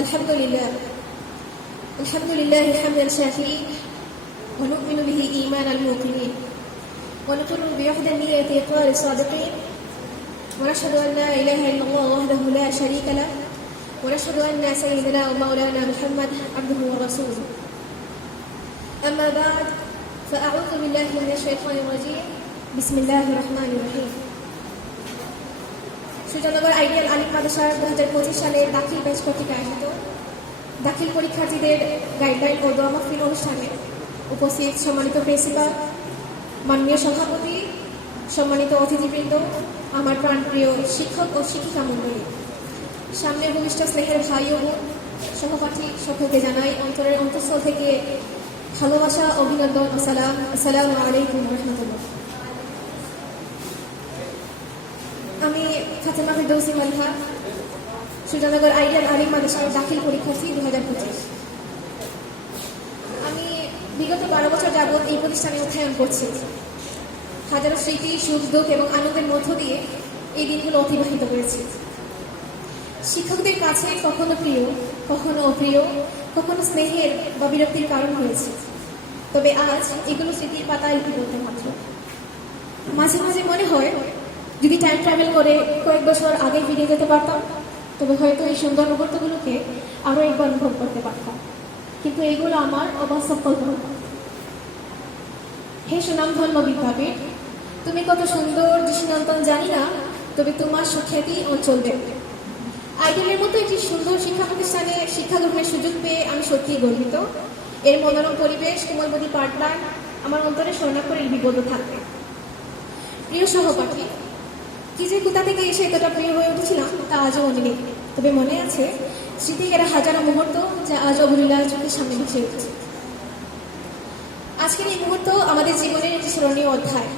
الحمد لله حمدا شاكرين ونؤمن به إيمان الموقنين ونقر بوحدانية إقرار الصادقين ونشهد أن لا إله إلا الله وحده لا شريك له ونشهد أن سيدنا ومولانا محمد عبده ورسوله أما بعد فأعوذ بالله من الشيطان الرجيم بسم الله الرحمن الرحيم Sujanagar ideal আলিম মাদ্রাসা 2025 সালের দাখিল batch কর্তৃক আয়োজিত দাখিল পরীক্ষার্থীদের গাইডলাইন ও দোয়া মাহফিল অনুষ্ঠানে উপস্থিত সম্মানিত প্রিন্সিপাল, মাননীয় সভাপতি, সম্মানিত অতিথিবৃন্দ, আমার প্রাণপ্রিয় শিক্ষক ও শিক্ষিকা মণ্ডলী, সামনে ভূমিষ্ঠ স্নেহের ভাই ও বোন, সহপাঠী সকলকে জানাই অন্তরের অন্তঃস্থল থেকে ভালোবাসা, অভিনন্দন ও সালাম। আসসালামু আলাইকুম রহমতুল্লাহ। আমি ফাতেমা ফেরদৌসী মালিহা, সুজানগর আইডিয়াল আলিম মাদ্রাসার দাখিল পরীক্ষার্থী 2025। আমি বিগত 12 বছর যাবৎ এই প্রতিষ্ঠানে অধ্যয়ন করছি। হাজারো স্মৃতি, সুখ, দুঃখ এবং আনন্দের মধ্য দিয়ে এই দিনগুলো অতিবাহিত করেছি। শিক্ষকদের কাছে কখনো প্রিয়, কখনো অপ্রিয়, কখনো স্নেহের বা বিরক্তির কারণ হয়েছে। তবে আজ এগুলো স্মৃতির পাতায় লিপিবদ্ধ মাত্র। মাঝে মাঝে মনে হয় যদি টাইম ট্রাভেল করে কয়েক বছর আগে ফিরে যেতে পারতাম, তবে হয়তো এই সুন্দর মুহূর্তগুলোকে আরও একবার অনুভব করতে পারতাম। কিন্তু এগুলো আমার অবাস্তব কল্পনা। হে সুনামধন্য বিদ্যাপীঠ, তুমি কত সুন্দর দৃষ্টিনন্দন জানি না, তবে তোমার সুখ্যাতি অঞ্চলবে। আইডিয়ালের মতো একটি সুন্দর শিক্ষা প্রতিষ্ঠানে শিক্ষা গ্রহণের সুযোগ পেয়ে আমি সত্যিই গর্বিত। এর মনোরম পরিবেশ, কোমলমতি পাঠদান আমার অন্তরে স্বর্ণাক্ষরে লিপিবদ্ধ থাকবে। প্রিয় সহপাঠী, কি যে কোথা থেকে এসে এতটা প্রিয় হয়ে উঠেছিলাম তা আজও মনে নেই, তবে মনে আছে স্মৃতি এরা হাজারো মুহূর্ত যা আজ অবলীলা চোখের সামনে ভেসে উঠেছে। আজকের এই মুহূর্ত আমাদের জীবনের একটি স্মরণীয় অধ্যায়।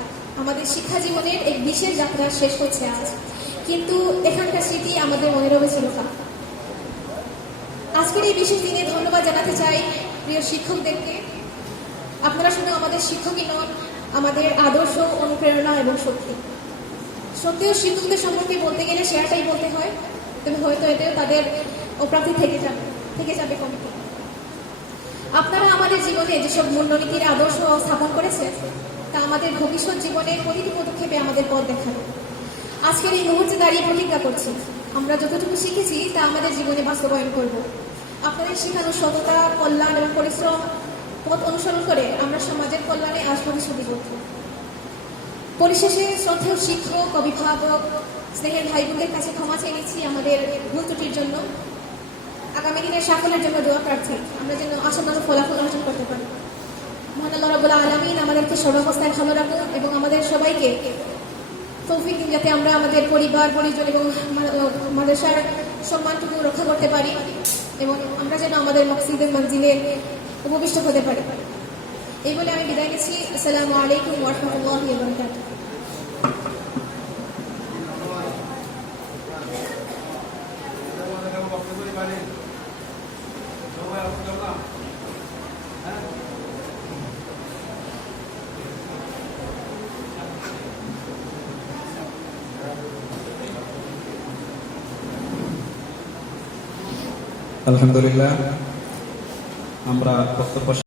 আমাদের শিক্ষা জীবনের এক বিশেষ যাত্রা শেষ হচ্ছে আজ, কিন্তু এখানকার স্মৃতি আমাদের মনে রবে চিরকাল। আজকের এই বিশেষ দিনে ধন্যবাদ জানাতে চাই প্রিয় শিক্ষকদেরকে। আপনারা শুধু আমাদের শিক্ষকই নন, আমাদের আদর্শ, অনুপ্রেরণা এবং শক্তি। সত্যিও শিক্ষকদের সম্পর্কে বলতে গেলে সেরাটাই বলতে হয়, তবে হয়তো এতেও তাদের অপ্রাপ্তি থেকে যাবে কমিটি। আপনারা আমাদের জীবনে যেসব মূল্যনীতির আদর্শ স্থাপন করেছে তা আমাদের ভবিষ্যৎ জীবনের প্রতিটি পদক্ষেপে আমাদের পথ দেখাবে। আজকের এই মুহূর্তে দাঁড়িয়ে প্রতিজ্ঞা করছি, আমরা যতটুকু শিখেছি তা আমাদের জীবনে বাস্তবায়ন করব। আপনাদের শেখানো সততা, কল্যাণ এবং পরিশ্রম পথ অনুসরণ করে আমরা সমাজের কল্যাণে আজ প্রতিশ্রুতিবদ্ধ। পরিশেষে শ্রদ্ধেয় শিক্ষক, অভিভাবক, স্নেহের ভাই বোনদের কাছে ক্ষমা চেয়ে নিচ্ছি আমাদের ভুল ত্রুটির জন্য। আগামী দিনের সাফল্যের জন্য দোয়া প্রার্থী, আমরা যেন আসন্ন ফলাফল অর্জন করতে পারি। মহান আল্লাহ রাব্বুল আলামিন আমাদেরকে সর্বাবস্থায় ভালো রাখুন এবং আমাদের সবাইকে তৌফিক দিন যাতে আমরা আমাদের পরিবার, পরিজন এবং মাদ্রাসার সম্মানটুকু রক্ষা করতে পারি এবং আমরা যেন আমাদের মকসিদের মঞ্জিলে উপবিষ্ট হতে পারি। এই বলে আমি বিদায় নিচ্ছি। আসসালামু আলাইকুম ওয়া রাহমাতুল্লাহি ওয়া বারাকাতুহু। আলহামদুলিল্লাহ, আমরা বক্তব্য